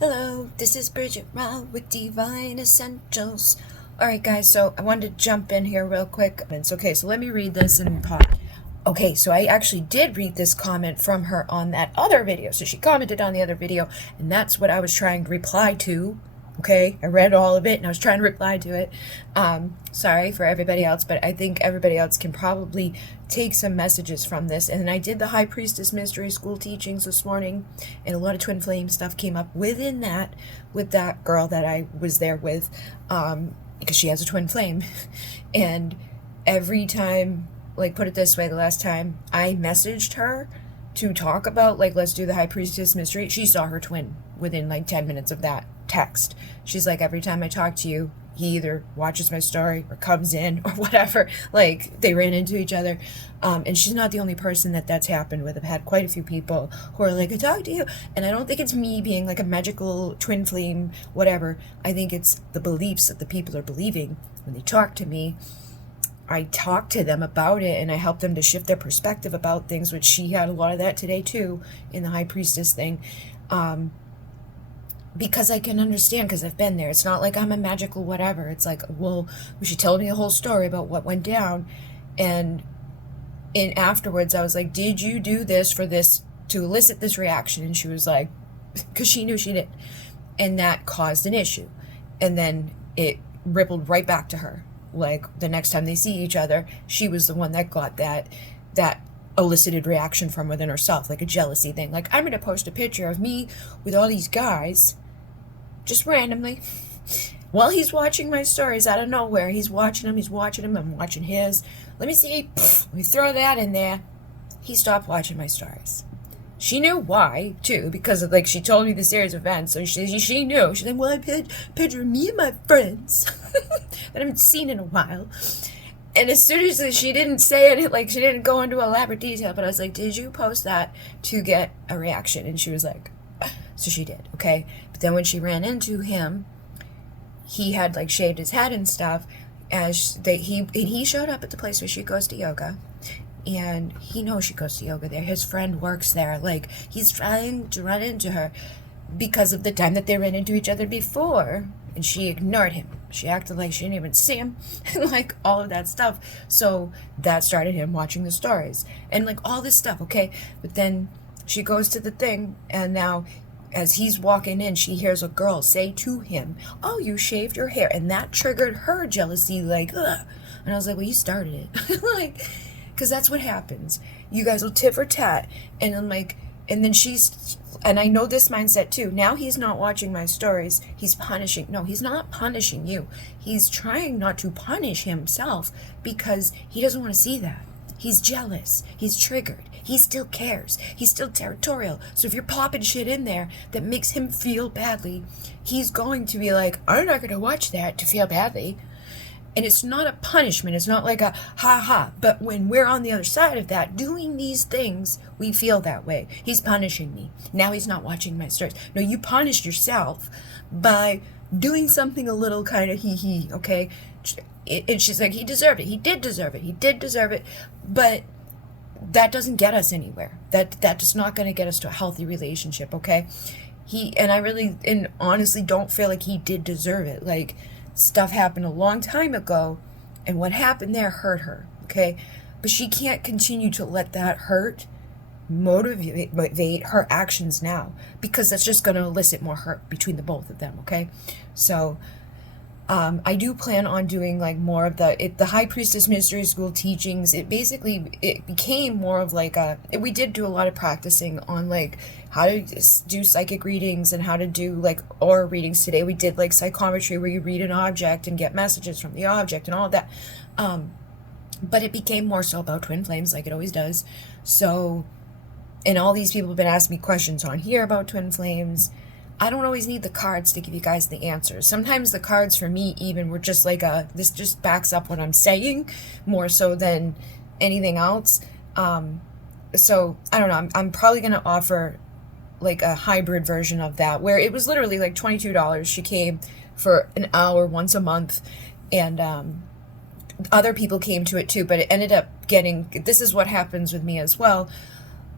Hello, this is Bridget Rao with Divine Essentials. Alright guys, so I wanted to jump in here real quick. It's okay, so let me read this and pause. Okay, so I actually did read this comment from her on that other video. So she commented on the other video, and that's what I was trying to reply to. Okay, I read all of it and I was trying to reply to it. Sorry for everybody else, but I think everybody else can probably take some messages from this. And then I did the High Priestess Mystery School teachings this morning, and a lot of twin flame stuff came up within that with that girl that I was there with, because she has a twin flame. And every time, like, put it this way, the last time I messaged her to talk about, like, let's do the High Priestess Mystery, she saw her twin within like 10 minutes of that text. She's like, every time I talk to you, he either watches my story or comes in or whatever. Like, they ran into each other. And she's not the only person that's happened with. I've had quite a few people who are like, I talk to you. And I don't think it's me being like a magical twin flame, whatever. I think it's the beliefs that the people are believing when they talk to me. I talk to them about it and I help them to shift their perspective about things, which she had a lot of that today too in the High Priestess thing. Because I can understand, because I've been there. It's not like I'm a magical whatever. It's like, well, she told me a whole story about what went down. And afterwards I was like, did you do this for this, to elicit this reaction? And she was like, because she knew she did. And that caused an issue. And then it rippled right back to her. Like, the next time they see each other, she was the one that got that elicited reaction from within herself, like a jealousy thing. Like, I'm gonna post a picture of me with all these guys, just randomly, while he's watching my stories out of nowhere. He's watching them, I'm watching his. Let me see, let me throw that in there. He stopped watching my stories. She knew why, too, because of, like, she told me the series of events, so she knew. She's like, well, I picture of me and my friends that I haven't seen in a while. And as soon as she didn't say it, like, she didn't go into elaborate detail, but I was like, did you post that to get a reaction? And she was like, so she did, okay? But then when she ran into him, he had, like, shaved his head and stuff, he showed up at the place where she goes to yoga. And he knows she goes to yoga there. His friend works there. Like, he's trying to run into her because of the time that they ran into each other before. And she ignored him. She acted like she didn't even see him. And, like, all of that stuff. So that started him watching the stories. And, like, all this stuff, okay? But then she goes to the thing. And now, as he's walking in, she hears a girl say to him, oh, you shaved your hair. And that triggered her jealousy. Like, ugh. And I was like, well, you started it. Like, because that's what happens. You guys will tit for tat. And I'm like, and then and I know this mindset too. Now he's not watching my stories. He's punishing. No, he's not punishing you. He's trying not to punish himself because he doesn't want to see that. He's jealous. He's triggered. He still cares. He's still territorial. So if you're popping shit in there that makes him feel badly, he's going to be like, I'm not going to watch that to feel badly. And it's not a punishment. It's not like a ha-ha. But when we're on the other side of that, doing these things, we feel that way. He's punishing me. Now he's not watching my stories. No, you punished yourself by doing something a little kind of hee-hee, okay? And she's like, he deserved it. He did deserve it. He did deserve it. But that doesn't get us anywhere. That's not going to get us to a healthy relationship, okay? I really and honestly don't feel like he did deserve it. Like, stuff happened a long time ago, and what happened there hurt her, okay? But she can't continue to let that hurt motivate her actions now, because that's just going to elicit more hurt between the both of them, okay? So I do plan on doing, like, more of the High Priestess Mystery School teachings. It became more of like we did do a lot of practicing on, like, how to do psychic readings and how to do, like, aura readings. Today we did, like, psychometry, where you read an object and get messages from the object and all of that. But it became more so about twin flames, like it always does. So, and all these people have been asking me questions on here about twin flames. I don't always need the cards to give you guys the answers. Sometimes the cards for me even were just like this just backs up what I'm saying more so than anything else. So I don't know. I'm probably going to offer like a hybrid version of that, where it was literally like $22. She came for an hour once a month, and other people came to it too, but it ended up this is what happens with me as well.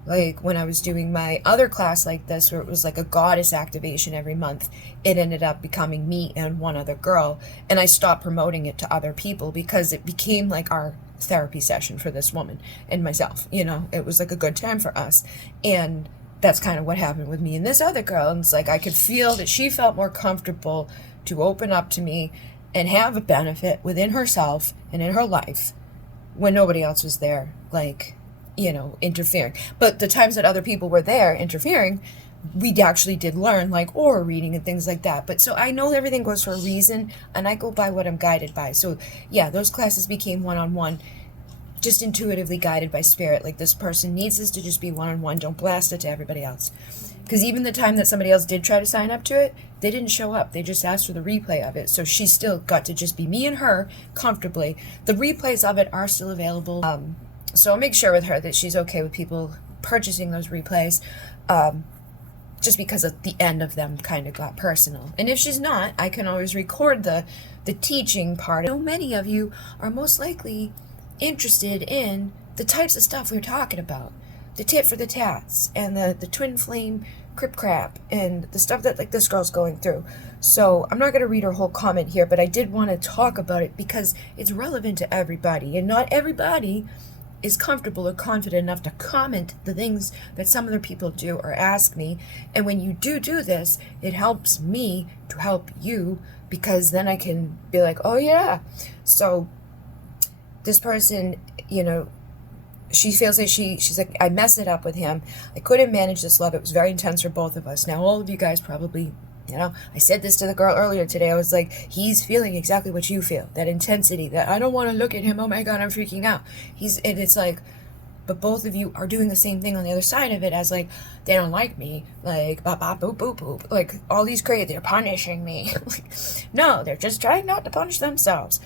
Like when I was doing my other class like this, where it was like a goddess activation every month, it ended up becoming me and one other girl. And I stopped promoting it to other people because it became like our therapy session for this woman and myself. You know, it was like a good time for us. And that's kind of what happened with me and this other girl. And it's like I could feel that she felt more comfortable to open up to me and have a benefit within herself and in her life when nobody else was there, like, you know, interfering. But the times that other people were there interfering, we actually did learn, like, aura reading and things like that. But so I know everything goes for a reason, and I go by what I'm guided by. So yeah, those classes became one-on-one, just intuitively guided by spirit. Like, this person needs this to just be one-on-one. Don't blast it to everybody else. Because even the time that somebody else did try to sign up to it, they didn't show up. They just asked for the replay of it. So she still got to just be me and her comfortably. The replays of it are still available. So I'll make sure with her that she's okay with people purchasing those replays, just because at the end of them kind of got personal. And if she's not, I can always record the teaching part. So many of you are most likely interested in the types of stuff we're talking about. The tit for the tats, and the twin flame crip crap, and the stuff that like this girl's going through. So I'm not going to read her whole comment here, but I did want to talk about it because it's relevant to everybody, and not everybody is comfortable or confident enough to comment the things that some other people do or ask me. And when you do this, it helps me to help you, because then I can be like, oh yeah. So this person, you know, she feels like she's like, I messed it up with him. I couldn't manage this love. It was very intense for both of us. Now, all of you guys probably, you know, I said this to the girl earlier today. I was like, he's feeling exactly what you feel. That intensity, that I don't want to look at him. Oh my God, I'm freaking out. And it's like, but both of you are doing the same thing on the other side of it, as like, they don't like me. Like, bop, bop, boop, boop, boop. Like, all these crazy, they're punishing me. Like, no, they're just trying not to punish themselves.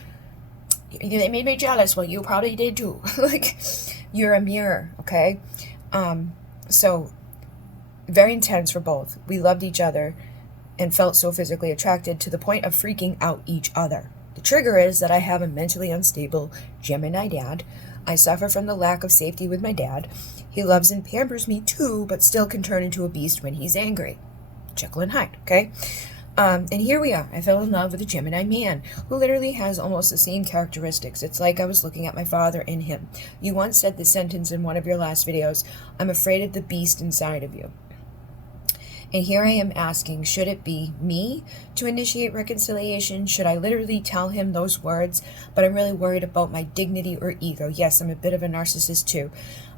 They made me jealous. Well, you probably did too. Like, you're a mirror, okay? So, very intense for both. We loved each other and felt so physically attracted to the point of freaking out each other. The trigger is that I have a mentally unstable Gemini dad. I suffer from the lack of safety with my dad. He loves and pampers me too, but still can turn into a beast when he's angry. Jekyll and Hyde, okay? And here we are. I fell in love with a Gemini man who literally has almost the same characteristics. It's like I was looking at my father in him. You once said this sentence in one of your last videos, I'm afraid of the beast inside of you. And here I am asking, should it be me to initiate reconciliation? Should I literally tell him those words? But I'm really worried about my dignity or ego. Yes, I'm a bit of a narcissist too.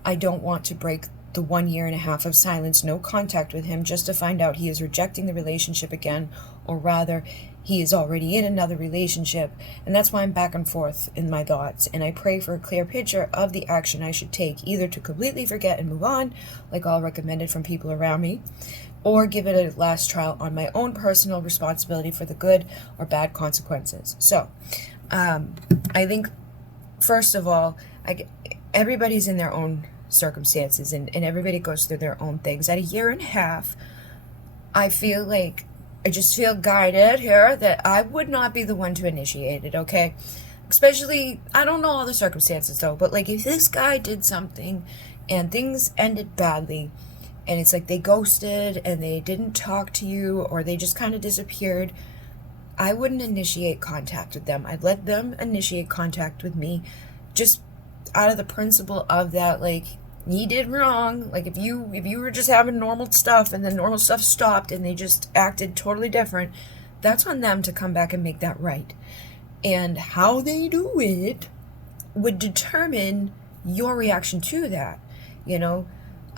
I don't want to break the 1.5 years of silence, no contact with him, just to find out he is rejecting the relationship again, or rather, he is already in another relationship. And that's why I'm back and forth in my thoughts. And I pray for a clear picture of the action I should take, either to completely forget and move on, like all recommended from people around me, or give it a last trial on my own personal responsibility for the good or bad consequences. So, I think, first of all, everybody's in their own circumstances, and everybody goes through their own things. At 1.5 years, I feel like I just feel guided here that I would not be the one to initiate it, okay? Especially, I don't know all the circumstances though, but like if this guy did something and things ended badly, and it's like they ghosted and they didn't talk to you, or they just kind of disappeared, I wouldn't initiate contact with them. I'd let them initiate contact with me, just out of the principle of that, like, he did wrong. Like, if you were just having normal stuff and then normal stuff stopped and they just acted totally different, that's on them to come back and make that right. And how they do it would determine your reaction to that, you know?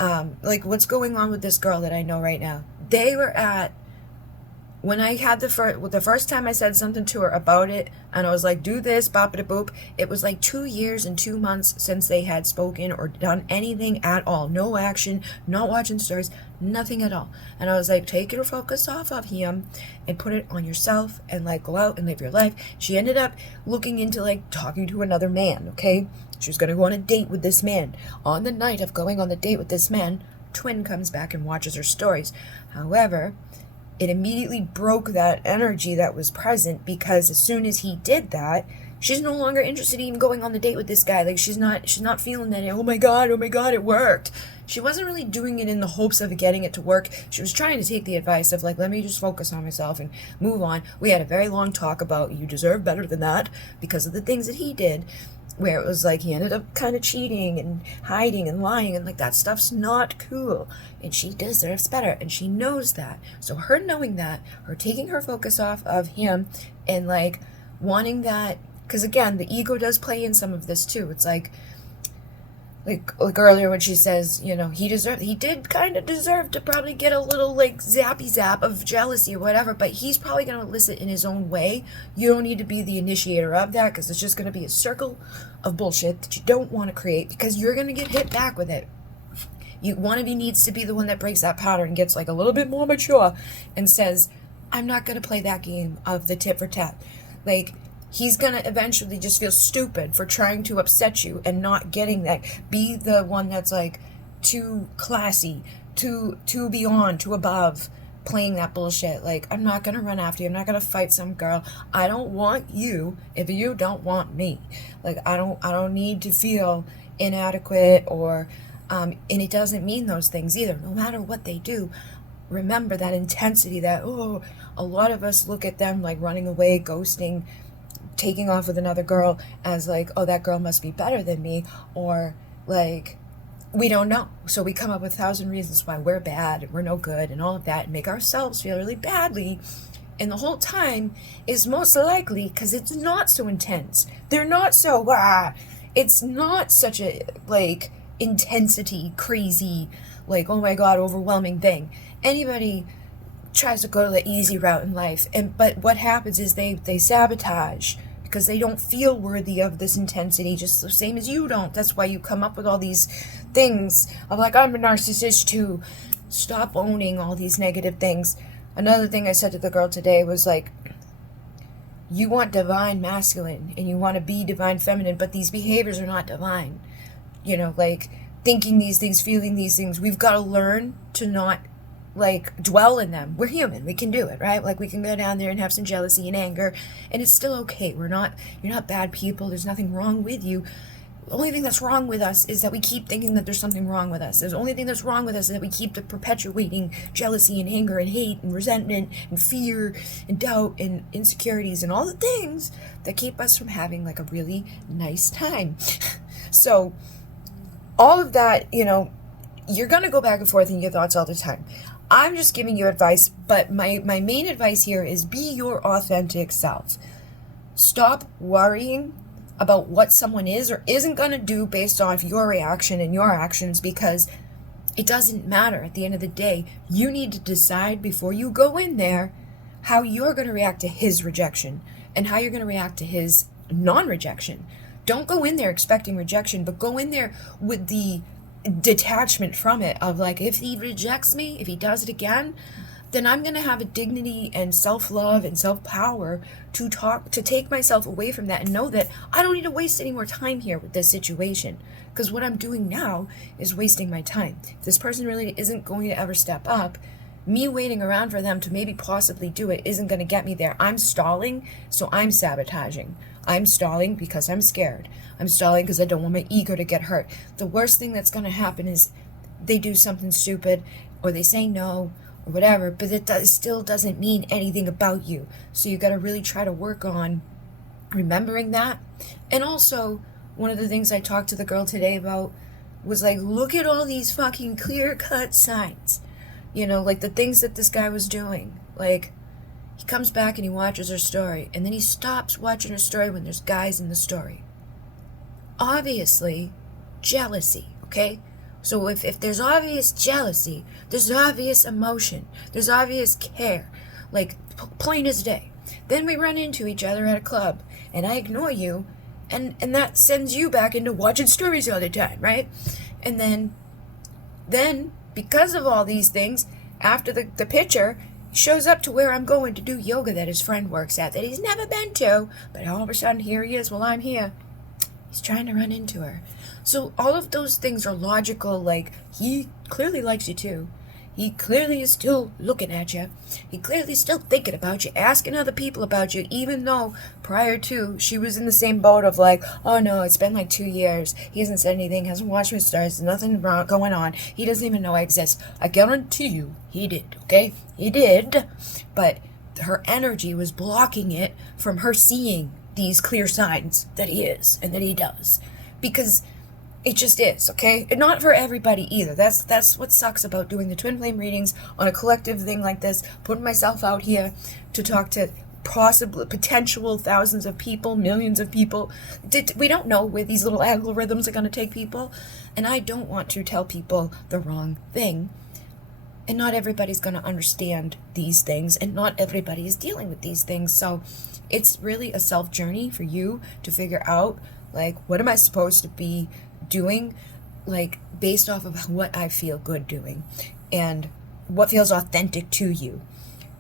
Like what's going on with this girl that I know right now. They were at, when I had the first time I said something to her about it, and I was like, do this, bop it boop, it was like 2 years and 2 months since they had spoken or done anything at all. No action, not watching stories, nothing at all. And I was like, take your focus off of him and put it on yourself and like go out and live your life. She ended up looking into like talking to another man, okay? She was going to go on a date with this man. On the night of going on the date with this man, twin comes back and watches her stories. However, it immediately broke that energy that was present, because as soon as he did that, She's no longer interested in even going on the date with this guy. Like, she's not feeling that, oh my god, it worked. She wasn't really doing it in the hopes of getting it to work. She was trying to take the advice of, like, let me just focus on myself and move on. We had a very long talk about you deserve better than that because of the things that he did, where it was like he ended up kind of cheating and hiding and lying, and like that stuff's not cool, and she deserves better, and she knows that. So her knowing that, her taking her focus off of him and like wanting that, because again, the ego does play in some of this too. It's like earlier when she says, you know, he did kind of deserve to probably get a little like zappy zap of jealousy or whatever, but he's probably going to elicit in his own way. You don't need to be the initiator of that, because it's just going to be a circle of bullshit that you don't want to create, because you're going to get hit back with it. One of you needs to be the one that breaks that pattern and gets like a little bit more mature and says, I'm not going to play that game of the tit for tat. Like, he's going to eventually just feel stupid for trying to upset you and not getting that. Be the one that's like too classy, too beyond, too above playing that bullshit. Like, I'm not going to run after you. I'm not going to fight some girl. I don't want you if you don't want me. Like, I don't need to feel inadequate or, and it doesn't mean those things either. No matter what they do, remember that intensity that, a lot of us look at them like running away, ghosting, taking off with another girl as like, oh, that girl must be better than me, or like, we don't know, so we come up with 1,000 reasons why we're bad and we're no good and all of that, and make ourselves feel really badly. And the whole time is most likely because it's not so intense. They're not so it's not such a like intensity, crazy, like, oh my god, overwhelming thing. Anybody tries to go the easy route in life, but what happens is they sabotage because they don't feel worthy of this intensity, just the same as you don't. That's why you come up with all these things of like, I'm a narcissist too. Stop owning all these negative things. Another thing I said to the girl today was like, you want divine masculine and you want to be divine feminine, but these behaviors are not divine. You know, like thinking these things, feeling these things. We've got to learn to not like dwell in them. We're human. We can do it, right? Like, we can go down there and have some jealousy and anger, and it's still okay. You're not bad people. There's nothing wrong with you. The only thing that's wrong with us is that we keep thinking that there's something wrong with us. The only thing that's wrong with us is that we keep perpetuating jealousy and anger and hate and resentment and fear and doubt and insecurities and all the things that keep us from having like a really nice time. So all of that, you know, you're going to go back and forth in your thoughts all the time. I'm just giving you advice, but my main advice here is be your authentic self. Stop worrying about what someone is or isn't going to do based off your reaction and your actions, because it doesn't matter. At the end of the day, you need to decide before you go in there how you're going to react to his rejection and how you're going to react to his non-rejection. Don't go in there expecting rejection, but go in there with the detachment from it of like, if he rejects me, if he does it again, then I'm going to have a dignity and self-love and self-power to take myself away from that and know that I don't need to waste any more time here with this situation, because what I'm doing now is wasting my time. If this person really isn't going to ever step up, me waiting around for them to maybe possibly do it isn't going to get me there. I'm stalling, so I'm sabotaging. I'm stalling because I'm scared. I'm stalling because I don't want my ego to get hurt. The worst thing that's going to happen is they do something stupid, or they say no, or whatever, but it still doesn't mean anything about you. So you got to really try to work on remembering that. And also, one of the things I talked to the girl today about was like, look at all these fucking clear-cut signs. You know, like the things that this guy was doing. Like, he comes back and he watches her story, and then he stops watching her story when there's guys in the story. Obviously, jealousy, okay? So if there's obvious jealousy, there's obvious emotion, there's obvious care, like plain as day. Then we run into each other at a club, and I ignore you, and that sends you back into watching stories all the time, right? And then because of all these things, after the picture, shows up to where I'm going to do yoga that his friend works at, that he's never been to, but all of a sudden here he is while I'm here. He's trying to run into her. So all of those things are logical, like, he clearly likes you too. He clearly is still looking at you. He clearly is still thinking about you, asking other people about you, even though prior to, she was in the same boat of like, oh no, it's been like 2 years. He hasn't said anything, hasn't watched my stars, there's nothing wrong going on. He doesn't even know I exist. I guarantee you, he did, okay? He did. But her energy was blocking it from her seeing these clear signs that he is and that he does. Because it just is, okay? And not for everybody either. That's what sucks about doing the twin flame readings on a collective thing like this, putting myself out here to talk to possibly potential thousands of people, millions of people. We don't know where these little algorithms are going to take people, and I don't want to tell people the wrong thing. And not everybody's going to understand these things, and not everybody is dealing with these things. So it's really a self journey for you to figure out, like, what am I supposed to be doing, like, based off of what I feel good doing and what feels authentic to you.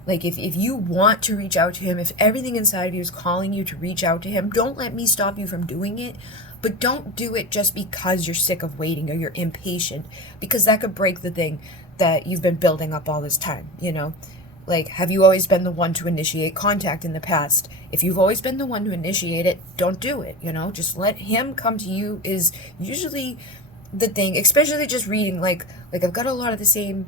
Like, if you want to reach out to him, if everything inside of you is calling you to reach out to him, don't let me stop you from doing it. But don't do it just because you're sick of waiting or you're impatient, because that could break the thing that you've been building up all this time, you know? Like, have you always been the one to initiate contact in the past? If you've always been the one to initiate it, don't do it, you know? Just let him come to you is usually the thing, especially just reading. Like I've got a lot of the same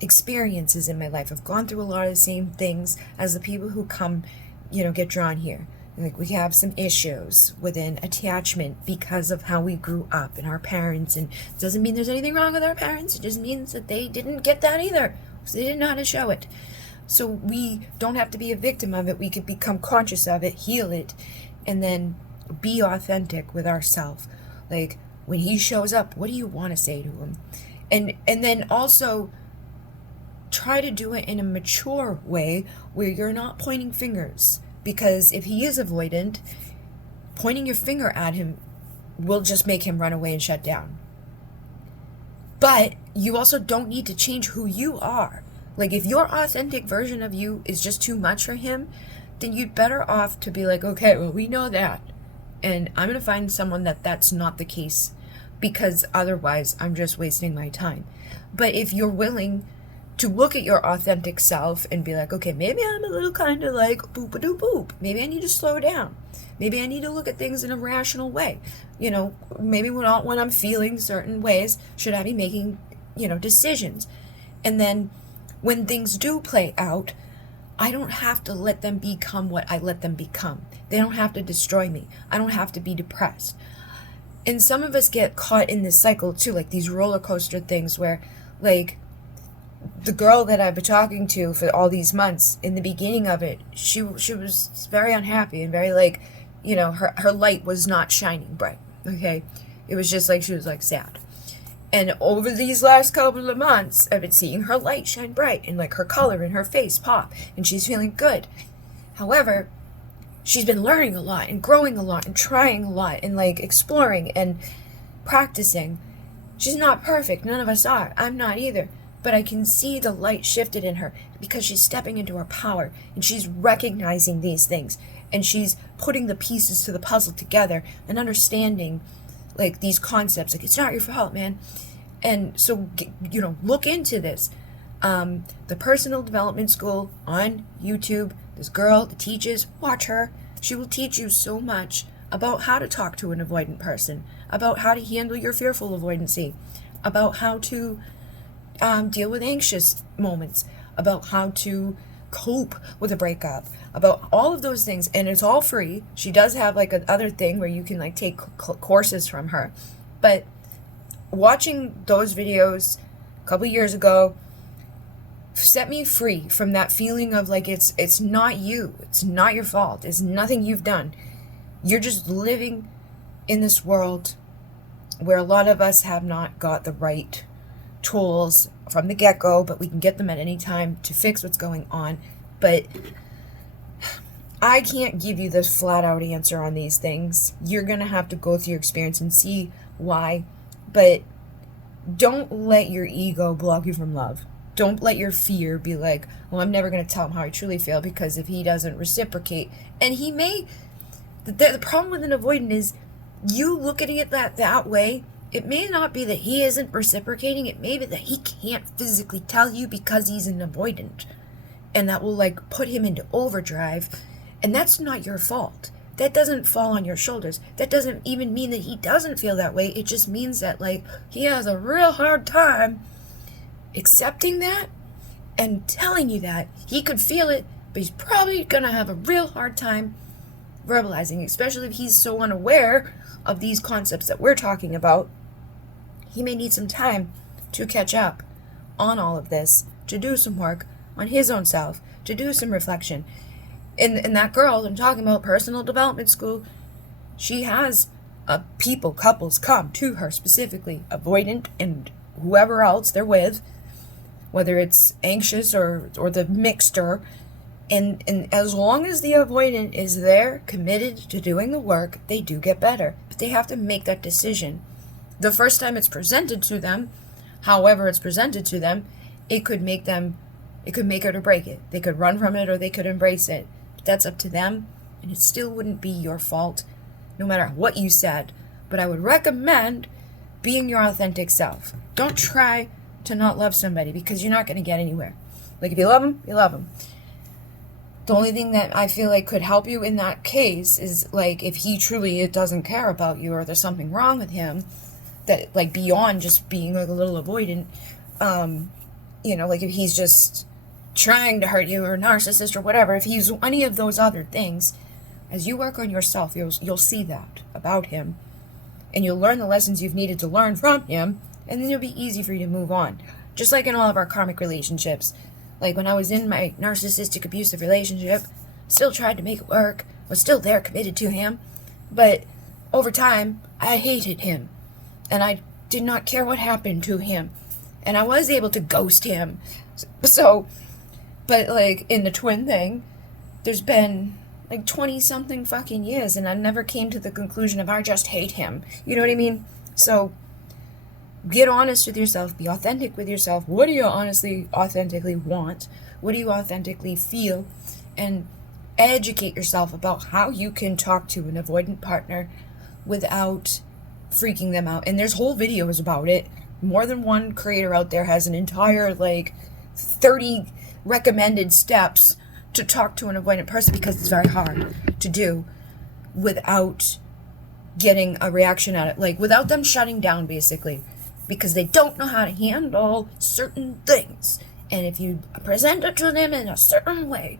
experiences in my life. I've gone through a lot of the same things as the people who come, you know, get drawn here. Like, we have some issues within attachment because of how we grew up and our parents. And it doesn't mean there's anything wrong with our parents. It just means that they didn't get that either. So they didn't know how to show it. So we don't have to be a victim of it. We could become conscious of it, heal it, and then be authentic with ourselves. Like, when he shows up, what do you want to say to him? And then also try to do it in a mature way where you're not pointing fingers. Because if he is avoidant, pointing your finger at him will just make him run away and shut down. But you also don't need to change who you are. Like, if your authentic version of you is just too much for him, then you'd better off to be like, okay, well, we know that. And I'm going to find someone that's not the case, because otherwise I'm just wasting my time. But if you're willing to look at your authentic self and be like, okay, maybe I'm a little kind of like boop-a-doo-boop. Maybe I need to slow down. Maybe I need to look at things in a rational way. You know, maybe when I'm feeling certain ways, should I be making, you know, decisions? And then when things do play out, I don't have to let them become what I let them become. They don't have to destroy me. I don't have to be depressed. And some of us get caught in this cycle too, like these roller coaster things where, like, the girl that I've been talking to for all these months, in the beginning of it, she was very unhappy and very, like, you know, her light was not shining bright, okay? It was just like she was, like, sad. And over these last couple of months, I've been seeing her light shine bright and, like, her color in her face pop, and she's feeling good. However, she's been learning a lot and growing a lot and trying a lot and, like, exploring and practicing. She's not perfect. None of us are. I'm not either. But I can see the light shifted in her because she's stepping into her power and she's recognizing these things and she's putting the pieces to the puzzle together and understanding, like, these concepts. Like, it's not your fault, man. And so, you know, look into this. The Personal Development School on YouTube, this girl that teaches, watch her. She will teach you so much about how to talk to an avoidant person, about how to handle your fearful avoidancy, about how to deal with anxious moments, about how to cope with a breakup, about all of those things. And it's all free. She does have, like, another thing where you can, like, take courses from her. But watching those videos a couple years ago set me free from that feeling of, like, it's not you, it's not your fault, it's nothing you've done. You're just living in this world where a lot of us have not got the right tools from the get-go, but we can get them at any time to fix what's going on. But I can't give you this flat-out answer on these things. You're going to have to go through your experience and see why. But don't let your ego block you from love. Don't let your fear be like, well, I'm never going to tell him how I truly feel, because if he doesn't reciprocate, and he may... The problem with an avoidant is you look at it that way, It may not be that he isn't reciprocating. It may be that he can't physically tell you because he's an avoidant. And that will, like, put him into overdrive. And that's not your fault. That doesn't fall on your shoulders. That doesn't even mean that he doesn't feel that way. It just means that, like, he has a real hard time accepting that and telling you that. He could feel it, but he's probably going to have a real hard time verbalizing, especially if he's so unaware of these concepts that we're talking about. He may need some time to catch up on all of this, to do some work on his own self, to do some reflection. And that girl I'm talking about, personal development school, she has couples come to her specifically, avoidant and whoever else they're with, whether it's anxious or the mixture. And as long as the avoidant is there, committed to doing the work, they do get better. But they have to make that decision. The first time it's presented to them, however it's presented to them, it could make it or break it. They could run from it or they could embrace it. But that's up to them, and it still wouldn't be your fault, no matter what you said. But I would recommend being your authentic self. Don't try to not love somebody, because you're not going to get anywhere. Like, if you love them, you love them. The only thing that I feel like could help you in that case is, like, if he truly doesn't care about you, or there's something wrong with him that, like, beyond just being, like, a little avoidant, like, if he's just trying to hurt you, or a narcissist or whatever, if he's any of those other things, as you work on yourself, you'll see that about him, and you'll learn the lessons you've needed to learn from him, and then it'll be easy for you to move on. Just like in all of our karmic relationships. Like, when I was in my narcissistic abusive relationship, still tried to make it work, was still there, committed to him, but over time, I hated him, and I did not care what happened to him, and I was able to ghost him. So, but, like, in the twin thing, there's been, like, 20-something fucking years, and I never came to the conclusion of I just hate him. You know what I mean? So, get honest with yourself. Be authentic with yourself. What do you honestly, authentically want? What do you authentically feel? And educate yourself about how you can talk to an avoidant partner without freaking them out. And there's whole videos about it. More than one creator out there has an entire, like, 30 recommended steps to talk to an avoidant person, because it's very hard to do without getting a reaction at it. Like, without them shutting down, basically. Because they don't know how to handle certain things. And if you present it to them in a certain way,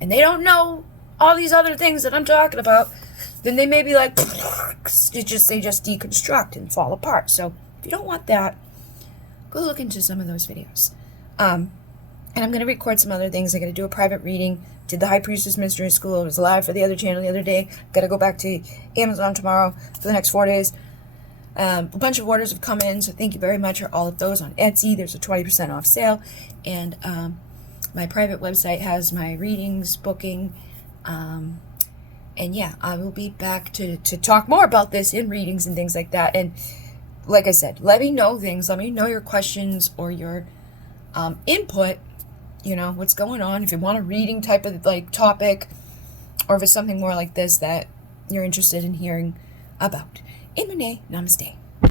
and they don't know all these other things that I'm talking about, then they may be like, they just deconstruct and fall apart. So if you don't want that, go look into some of those videos. And I'm going to record some other things. I'm going to do a private reading. Did the High Priestess Mystery School. It was live for the other channel the other day. Got to go back to Amazon tomorrow for the next 4 days. A bunch of orders have come in, so thank you very much for all of those on Etsy. There's a 20% off sale. And my private website has my readings, booking. And yeah, I will be back to talk more about this in readings and things like that. And like I said, let me know things. Let me know your questions or your input. You know, what's going on. If you want a reading type of, like, topic, or if it's something more like this that you're interested in hearing about. Namaste.